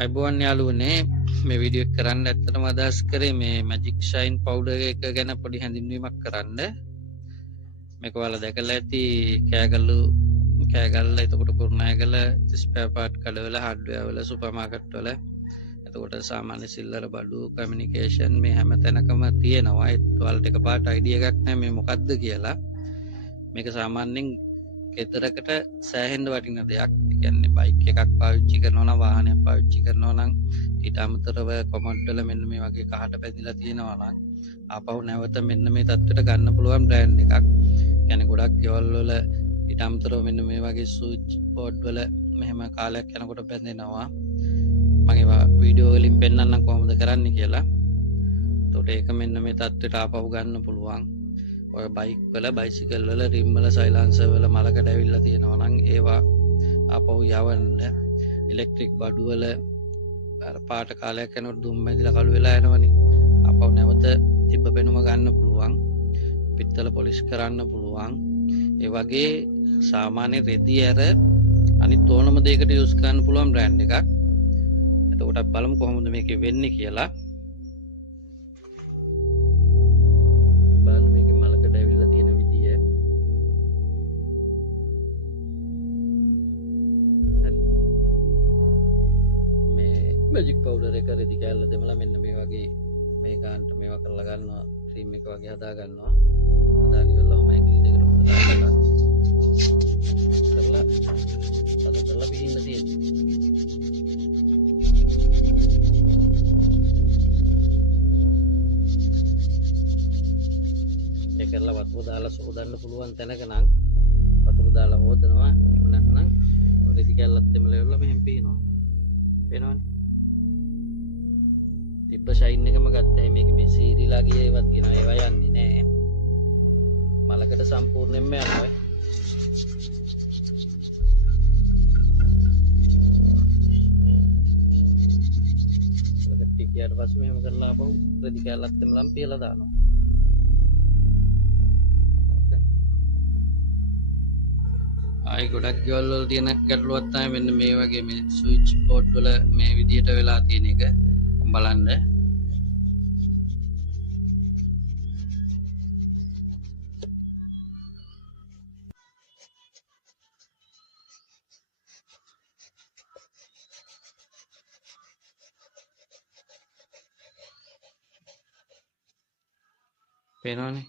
අයිබෝන් යාළුවනේ මේ වීඩියෝ එක කරන්න ඇත්තටම අදහස් කරේ මේ මැජික් ෂයින් පවුඩර් එක ගැන පොඩි හැඳින්වීමක් කරන්න. මේක ඔයාලා දැකලා ඇති කෑගල්ල එතකොට කුරුණෑගල ස්පෙයා පාර්ට් කඩවල හાર્ඩ්වෙයාර් වල සුපර් මාකට් වල එතකොට සාමාන්‍ය සිල්ලර බඩු කමියුනිකේෂන් මේ හැම තැනකම තියෙනවා. ඒත් ඔයාලට එකපාරට අයිඩියා එකක් නැහැ මේ මොකක්ද කියලා. මේක සාමාන්‍යයෙන් ගෙදරකට සෑහෙන්න වටින දෙයක්. ඒ කියන්නේ බයික් එකක් පාවිච්චි කරනවා නම් වාහනයක් පාවිච්චි කරනවා නම් ඊට අමතරව කොමන්ට් වල මෙන්න මේ වගේ කහට පැදිලා තියෙනවා නම් ආපහු නැවත මෙන්න මේ තත්ත්වයට ගන්න පුළුවන් බ්‍රෑන්ඩ් එකක්. කියන්නේ ගොඩක් ගෙවල් වල ඊට අමතරව මෙන්න මේ වගේ ස්විච් බෝඩ් වල මෙහෙම කාලයක් යනකොට බැඳෙනවා. මම ඒවා වීඩියෝ වලින් පෙන්නන්නම් කොහොමද කරන්නේ කියලා. එතකොට ඒක මෙන්න මේ තත්ත්වයට ආපහු ගන්න පුළුවන්. ඔය බයික් වල බයිසිකල් වල රිම් වල සයිලන්සර් වල මලකඩ ඇවිල්ලා තියෙනවා නම් ඒවා ආපහු යවන්න. ඉලෙක්ට්‍රික් බඩු වල අර පාට කාලයක් යනකොට දුම් බැඳිලා කළු වෙලා යනවනේ. ආපහු නැවත තිබ්බ පෙනුම ගන්න පුළුවන්. පිත්තල පොලිෂ් කරන්න පුළුවන්. ඒ වගේ සාමාන්‍ය රෙදි ඇර අනිත් ඕනම දෙයකට යූස් කරන්න පුළුවන් බ්‍රෑන්ඩ් එකක්. එතකොට අපි බලමු කොහොමද මේක වෙන්නේ කියලා. බලන්න මේකේ මලකඩ ඇවිල්ලා තියෙන විදිය. හරි. මේ මැජික් පවුඩර් එක රෙදි කෑල්ල දෙමලා මෙන්න මේ වගේ මේ ගන්නට මේවා කරලා ගන්නවා. ක්‍රීම් එක වගේ හදා ගන්නවා. හදාගෙන ඉවරලා මම ඇඟිලි දෙකට හොදලා කරලා පිහින්න තියෙනවා. ඒ කරලා වතුර දාලා සෝදන්න පුළුවන් තැනක නම් වතුර දාලා හොදනවා. එහෙම නැත්නම් රෙදි කැල්ලත් එමලා ඉවරලා මෙහෙම පිහිනවා. පේනවනේ. තිබ්බ ෂයින් එකම ගත්තා. මේක මේ සීරිලා ගිය ඒවත් කියනවා. ඒවා යන්නේ නැහැ. මලකට සම්පූර්ණයෙන්ම යනවා. මලකට ටිකියට පස්සේ මෙහෙම කරලා ආපහු රෙදි කැල්ලත් එමලම් පියලා දානවා. ආයි ගොඩක් ගෙවල් වල තියෙන ගැටලුවක් තමයි මෙන්න මේ වගේ මේ ස්විච් බෝඩ් වල මේ විදිහට වෙලා තියෙන එක. බලන්න. පේනවනේ.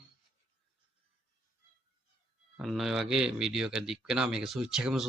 අන්න ඔය වගේ වීඩියෝ එකක් දික් වෙනවා. මේක ස්විච් එකම